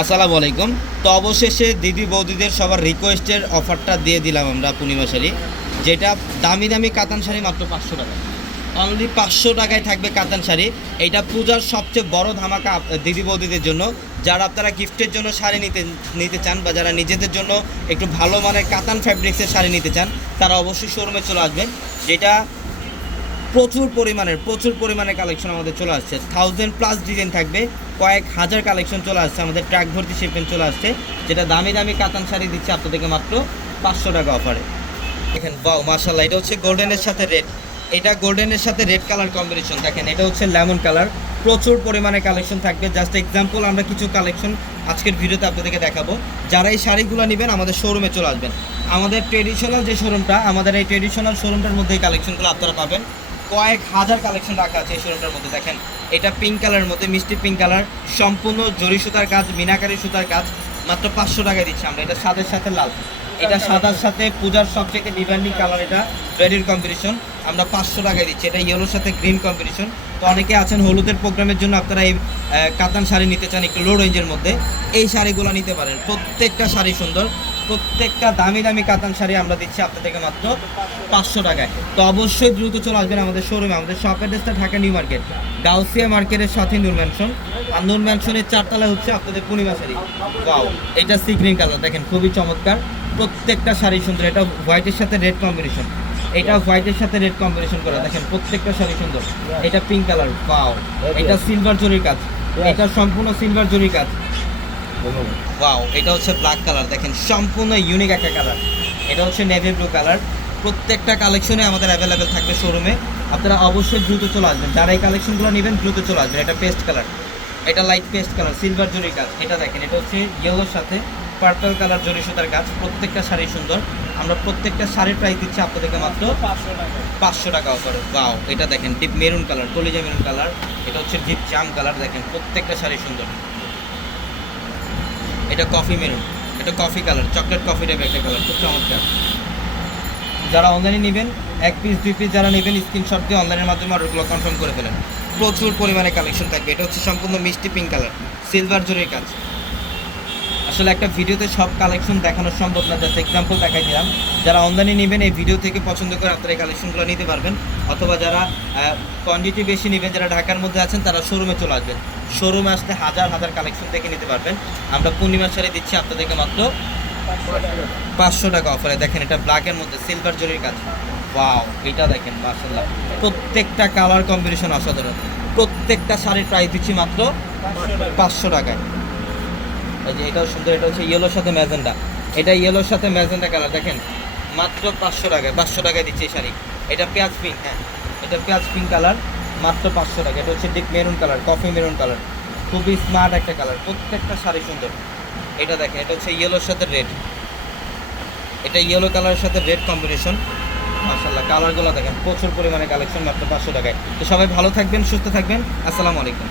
আসসালামু আলাইকুম। তো অবশেষে দিদি বৌদিদের সবার রিকোয়েস্টের অফারটা দিয়ে দিলাম আমরা পূর্ণিমা শাড়ি, যেটা দামি দামি কাতান শাড়ি মাত্র 500 টাকা। অনলি 500 টাকায় থাকবে কাতান শাড়ি। এইটা পূজার সবচেয়ে বড় ধামাকা দিদি বৌদিদের জন্য। যারা আপনারা গিফটের জন্য শাড়ি নিতে চান, বা যারা নিজেদের জন্য একটু ভালো মানের কাতান ফ্যাব্রিক্সের শাড়ি নিতে চান, তারা অবশ্যই শোরুমে চলে আসবেন। যেটা প্রচুর পরিমাণে কালেকশন আমাদের চলে আসছে। 1000+ ডিজাইন থাকবে, কয়েক হাজার কালেকশন চলে আসছে, আমাদের ট্র্যাক ভর্তি শিপমেন্ট চলে আসছে। যেটা দামি দামি কাতান শাড়ি দিচ্ছে আপনাদেরকে মাত্র 500 টাকা অফারে। দেখেন বাও, মাশাআল্লাহ, এটা হচ্ছে গোল্ডেনের সাথে রেড। এটা গোল্ডেনের সাথে রেড কালার কম্বিনেশন। দেখেন এটা হচ্ছে লেমন কালার। প্রচুর পরিমাণে কালেকশন থাকবে। জাস্ট এক্সাম্পল আমরা কিছু কালেকশন আজকের ভিডিওতে আপনাদেরকে দেখাবো। যারা এই শাড়িগুলো নেবেন আমাদের শোরুমে চলে আসবেন। আমাদের ট্রেডিশনাল যে শোরুমটা, আমাদের এই ট্রেডিশনাল শোরুমটার মধ্যে এই কালেকশনগুলো আপনারা পাবেন। কয়েক হাজার কালেকশন রাখা আছে এই শোরুমটার মধ্যে। দেখেন এটা পিঙ্ক কালারের মধ্যে, মিষ্টি পিঙ্ক কালার, সম্পূর্ণ জরি সুতার কাজ, মিনাকারি সুতার কাজ, মাত্র 500 টাকায় দিচ্ছি আমরা। এটা সাদের সাথে লাল, এটা সাদার সাথে পূজার সবচেয়ে ডিমান্ডিং কালার, এটা রেডের কম্বিনেশন, আমরা 500 টাকায় দিচ্ছি। এটা ইয়েলোর সাথে গ্রিন কম্বিনেশন। তো অনেকে আছেন হলুদের প্রোগ্রামের জন্য আপনারা এই কাতান শাড়ি নিতে চান একটু লো রেঞ্জের মধ্যে, এই শাড়িগুলো নিতে পারেন। প্রত্যেকটা শাড়ি সুন্দর, প্রত্যেকটা দামি দামি কাতান শাড়ি আমরা দিচ্ছি আপনাদেরকে মাত্র 500 টাকায়। তো অবশ্যই দ্রুত চলে আসবেন আমাদের শোরুমে। আমাদের শপ অ্যাড্রেসটা ঢাকা নিউ মার্কেট, গাউসিয়া মার্কেটের সাথে নূর ম্যানশন, আর নূর ম্যানশনের 4 তলায় হচ্ছে আপনাদের পূর্ণিমা শাড়ি। ওয়াও, এটা সি গ্রিন কালার, দেখেন খুবই চমৎকার। প্রত্যেকটা শাড়ি সুন্দর। এটা হোয়াইটের সাথে রেড কম্বিনেশন, এটা হোয়াইটের সাথে রেড কম্বিনেশন করা, দেখেন প্রত্যেকটা শাড়ি সুন্দর। এটা পিঙ্ক কালার, ওয়াও, এটা সিলভার জরির কাজ, এটা সম্পূর্ণ সিলভার জরির কাজ। ওয়াও, এটা হচ্ছে ব্ল্যাক কালার, দেখেন সম্পূর্ণ ইউনিক একটা কালার। এটা হচ্ছে নেভি ব্লু কালার। প্রত্যেকটা কালেকশনে আমাদের অ্যাভেলেবেল থাকবে শোরুমে। আপনারা অবশ্যই দ্রুত চলে আসবেন। যারা এই কালেকশনগুলো নেবেন দ্রুত চলে আসবেন। এটা পেস্ট কালার, এটা লাইট পেস্ট কালার, সিলভার জরির কাজ। এটা দেখেন এটা হচ্ছে ইয়েলোর সাথে পার্পল কালার জরি সুতার কাজ। প্রত্যেকটা শাড়ি সুন্দর। আমরা প্রত্যেকটা শাড়ির প্রাইস দিচ্ছি আপনাদেরকে মাত্র 500 টাকা অফারে। ওয়াও, এটা দেখেন ডিপ মেরুন কালার, কলিজা মেরুন কালার। এটা হচ্ছে ডিপ জাম কালার। দেখেন প্রত্যেকটা শাড়ি সুন্দর। এটা কফি মেরুন, এটা কফি কালার, চকলেট কফি টাইপের একটা কালার, খুব চমৎকার। যারা অনলাইনে নেবেন, 1 পিস 2 পিস যারা নেবেন স্ক্রিনশট দিয়ে অনলাইনের মাধ্যমে অর্ডারগুলো কনফার্ম করে ফেলেন। প্রচুর পরিমাণে কালেকশন থাকবে। এটা হচ্ছে সম্পূর্ণ মিষ্টি পিঙ্ক কালার, সিলভার জরির কাজ। আসলে একটা ভিডিওতে সব কালেকশন দেখানো সম্ভব না, জাস্ট এক্সাম্পল দেখাই দিলাম। যারা অনলাইনে নেবেন এই ভিডিও থেকে পছন্দ করে আপনারা এই কালেকশনগুলো নিতে পারবেন। অথবা যারা কোয়ান্টিটি বেশি নেবেন, যারা ঢাকার মধ্যে আছেন, তারা শোরুমে চলে আসবেন। শোরুমে আসতে হাজার হাজার কালেকশন দেখে নিতে পারবেন। আমরা পূর্ণিমা শাড়ি দিচ্ছি আপনাদেরকে মাত্র 500 টাকা অফারে। দেখেন এটা ব্ল্যাকের মধ্যে সিলভার জরির কাজ। ওয়াও, এটা দেখেন মাশাআল্লাহ, প্রত্যেকটা কালার কম্বিনেশন অসাধারণ। প্রত্যেকটা শাড়ির প্রাইস দিচ্ছি মাত্র 500 টাকায়। এই যে এটাও সুন্দর, এটা হচ্ছে ইয়েলোর সাথে ম্যাজেন্ডা, এটা ইয়েলোর সাথে ম্যাজেন্ডা কালার। দেখেন মাত্র 500 টাকায়, 500 টাকায় দিচ্ছে এই শাড়ি। এটা পেঁয়াজ পিঙ্ক, হ্যাঁ এটা পেঁয়াজ পিঙ্ক কালার, মাত্র 500 টাকা। এটা হচ্ছে deep maroon colour, coffee maroon colour, খুবই স্মার্ট একটা কালার। প্রত্যেকটা শাড়ি সুন্দর। এটা দেখেন এটা হচ্ছে ইয়েলোর সাথে রেড, এটা ইয়েলো কালারের সাথে রেড কম্বিনেশন। মাশাআল্লাহ, কালারগুলো দেখেন, প্রচুর পরিমাণে কালেকশন মাত্র 500 টাকায়। তো সবাই ভালো থাকবেন, সুস্থ থাকবেন। আসসালামু আলাইকুম।